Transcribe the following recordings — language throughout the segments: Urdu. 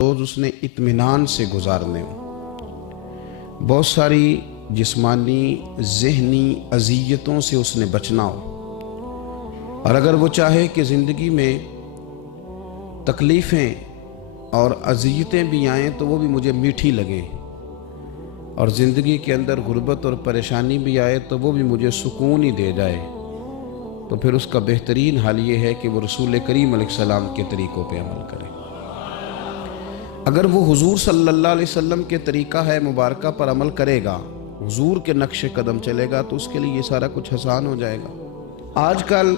روز اس نے اطمینان سے گزارنے ہو، بہت ساری جسمانی ذہنی اذیتوں سے اس نے بچنا ہو، اور اگر وہ چاہے کہ زندگی میں تکلیفیں اور اذیتیں بھی آئیں تو وہ بھی مجھے میٹھی لگیں، اور زندگی کے اندر غربت اور پریشانی بھی آئے تو وہ بھی مجھے سکون ہی دے جائے، تو پھر اس کا بہترین حال یہ ہے کہ وہ رسول کریم علیہ السلام کے طریقوں پہ عمل کرے۔ اگر وہ حضور صلی اللہ علیہ وسلم کے طریقہ ہے مبارکہ پر عمل کرے گا، حضور کے نقش قدم چلے گا، تو اس کے لیے یہ سارا کچھ آسان ہو جائے گا۔ آج کل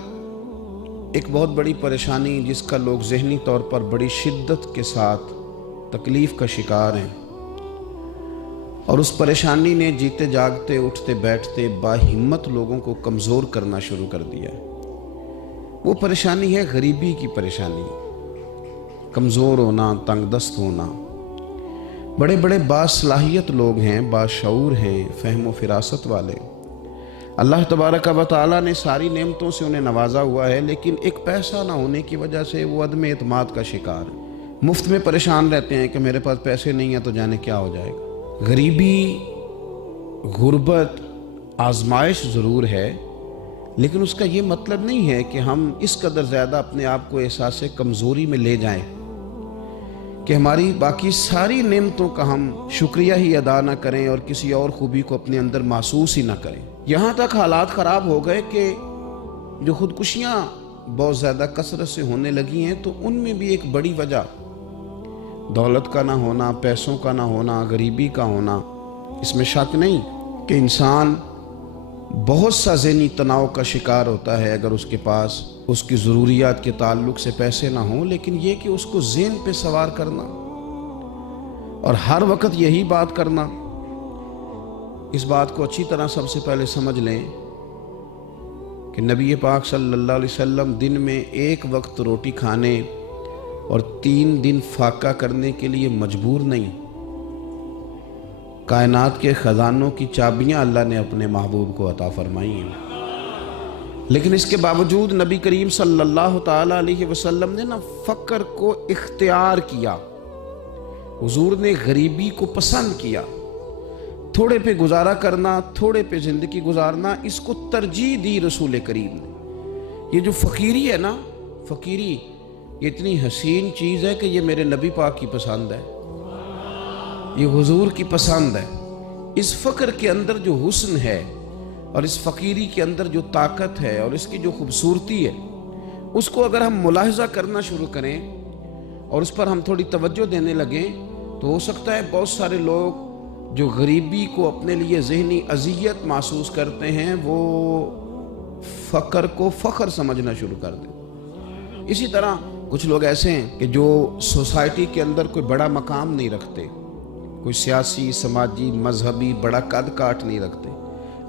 ایک بہت بڑی پریشانی جس کا لوگ ذہنی طور پر بڑی شدت کے ساتھ تکلیف کا شکار ہیں، اور اس پریشانی نے جیتے جاگتے اٹھتے بیٹھتے باہمت لوگوں کو کمزور کرنا شروع کر دیا ہے۔ وہ پریشانی ہے غریبی کی پریشانی، کمزور ہونا، تنگ دست ہونا۔ بڑے بڑے باصلاحیت لوگ ہیں، باشعور ہیں، فہم و فراست والے، اللہ تبارک و تعالیٰ نے ساری نعمتوں سے انہیں نوازا ہوا ہے، لیکن ایک پیسہ نہ ہونے کی وجہ سے وہ عدم اعتماد کا شکار ہے، مفت میں پریشان رہتے ہیں کہ میرے پاس پیسے نہیں ہیں تو جانے کیا ہو جائے گا۔ غریبی، غربت آزمائش ضرور ہے، لیکن اس کا یہ مطلب نہیں ہے کہ ہم اس قدر زیادہ اپنے آپ کو احساس کمزوری میں لے جائیں کہ ہماری باقی ساری نعمتوں کا ہم شکریہ ہی ادا نہ کریں اور کسی اور خوبی کو اپنے اندر محسوس ہی نہ کریں۔ یہاں تک حالات خراب ہو گئے کہ جو خودکشیاں بہت زیادہ کثرت سے ہونے لگی ہیں، تو ان میں بھی ایک بڑی وجہ دولت کا نہ ہونا، پیسوں کا نہ ہونا، غریبی کا ہونا۔ اس میں شک نہیں کہ انسان بہت سا ذہنی تناؤ کا شکار ہوتا ہے اگر اس کے پاس اس کی ضروریات کے تعلق سے پیسے نہ ہوں، لیکن یہ کہ اس کو ذہن پہ سوار کرنا اور ہر وقت یہی بات کرنا، اس بات کو اچھی طرح سب سے پہلے سمجھ لیں کہ نبی پاک صلی اللہ علیہ وسلم دن میں ایک وقت روٹی کھانے اور 3 دن فاقہ کرنے کے لیے مجبور نہیں۔ کائنات کے خزانوں کی چابیاں اللہ نے اپنے محبوب کو عطا فرمائی ہیں، لیکن اس کے باوجود نبی کریم صلی اللہ تعالیٰ علیہ وسلم نے فقر کو اختیار کیا۔ حضور نے غریبی کو پسند کیا، تھوڑے پہ گزارا کرنا، تھوڑے پہ زندگی گزارنا، اس کو ترجیح دی رسول کریم نے۔ یہ جو فقیری ہے نا، فقیری یہ اتنی حسین چیز ہے کہ یہ میرے نبی پاک کی پسند ہے، یہ حضور کی پسند ہے۔ اس فقر کے اندر جو حسن ہے اور اس فقیری کے اندر جو طاقت ہے اور اس کی جو خوبصورتی ہے، اس کو اگر ہم ملاحظہ کرنا شروع کریں اور اس پر ہم تھوڑی توجہ دینے لگیں، تو ہو سکتا ہے بہت سارے لوگ جو غریبی کو اپنے لیے ذہنی اذیت محسوس کرتے ہیں، وہ فقر کو فخر سمجھنا شروع کر دیں۔ اسی طرح کچھ لوگ ایسے ہیں کہ جو سوسائٹی کے اندر کوئی بڑا مقام نہیں رکھتے، کوئی سیاسی، سماجی، مذہبی بڑا قد کاٹ نہیں رکھتے،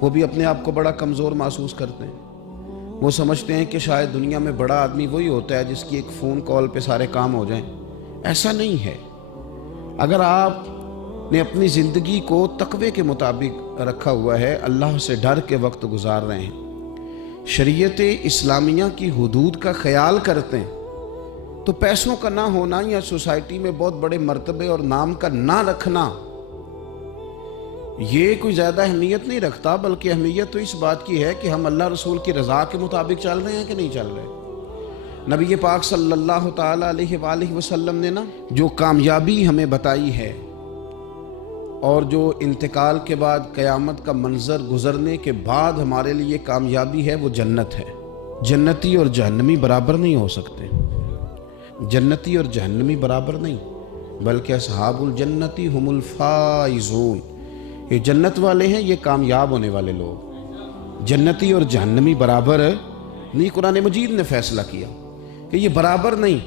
وہ بھی اپنے آپ کو بڑا کمزور محسوس کرتے ہیں۔ وہ سمجھتے ہیں کہ شاید دنیا میں بڑا آدمی وہی ہوتا ہے جس کی ایک فون کال پہ سارے کام ہو جائیں۔ ایسا نہیں ہے۔ اگر آپ نے اپنی زندگی کو تقوی کے مطابق رکھا ہوا ہے، اللہ سے ڈر کے وقت گزار رہے ہیں، شریعت اسلامیہ کی حدود کا خیال کرتے ہیں، تو پیسوں کا نہ ہونا یا سوسائٹی میں بہت بڑے مرتبے اور نام کا نہ رکھنا یہ کوئی زیادہ اہمیت نہیں رکھتا، بلکہ اہمیت تو اس بات کی ہے کہ ہم اللہ رسول کی رضا کے مطابق چل رہے ہیں کہ نہیں چل رہے۔ نبی پاک صلی اللہ تعالیٰ علیہ وآلہ وسلم نے جو کامیابی ہمیں بتائی ہے اور جو انتقال کے بعد قیامت کا منظر گزرنے کے بعد ہمارے لیے کامیابی ہے، وہ جنت ہے۔ جنتی اور جہنمی برابر نہیں ہو سکتے، جنتی اور جہنمی برابر نہیں، بلکہ اصحاب الجنتی ہم الفائزون، یہ جنت والے ہیں، یہ کامیاب ہونے والے لوگ۔ جنتی اور جہنمی برابر نہیں، قرآن مجید نے فیصلہ کیا کہ یہ برابر نہیں،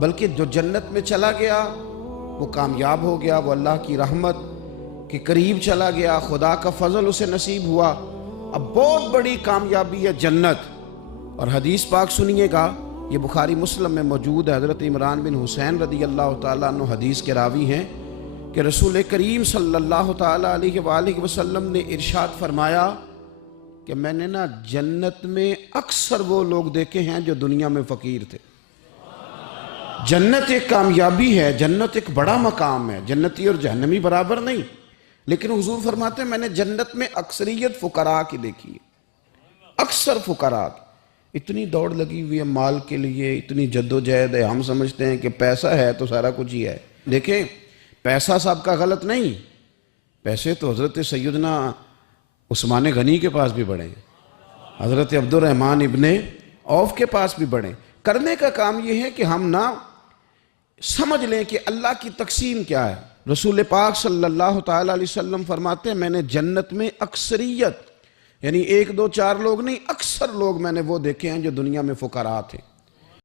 بلکہ جو جنت میں چلا گیا وہ کامیاب ہو گیا، وہ اللہ کی رحمت کے قریب چلا گیا، خدا کا فضل اسے نصیب ہوا۔ اب بہت بڑی کامیابی ہے جنت۔ اور حدیث پاک سنیے گا، یہ بخاری مسلم میں موجود ہے، حضرت عمران بن حسین رضی اللہ تعالیٰ عنہ حدیث کے راوی ہیں کہ رسول کریم صلی اللہ تعالیٰ علیہ وآلہ وسلم نے ارشاد فرمایا کہ میں نے جنت میں اکثر وہ لوگ دیکھے ہیں جو دنیا میں فقیر تھے۔ جنت ایک کامیابی ہے، جنت ایک بڑا مقام ہے، جنتی اور جہنمی برابر نہیں، لیکن حضور فرماتے ہیں میں نے جنت میں اکثریت فقراء کی دیکھی ہے، اکثر فقراء کی۔ اتنی دوڑ لگی ہوئی ہے مال کے لیے، اتنی جد و جہد ہے، ہم سمجھتے ہیں کہ پیسہ ہے تو سارا کچھ ہی ہے۔ دیکھیں پیسہ صاحب کا غلط نہیں، پیسے تو حضرت سیدنا عثمان غنی کے پاس بھی بڑھے، حضرت عبد الرحمن ابن عوف کے پاس بھی بڑھے۔ کرنے کا کام یہ ہے کہ ہم نہ سمجھ لیں کہ اللہ کی تقسیم کیا ہے۔ رسول پاک صلی اللہ تعالیٰ علیہ وسلم فرماتے ہیں میں نے جنت میں اکثریت، یعنی 1 2 4 لوگ نہیں، اکثر لوگ میں نے وہ دیکھے ہیں جو دنیا میں فقراء تھے۔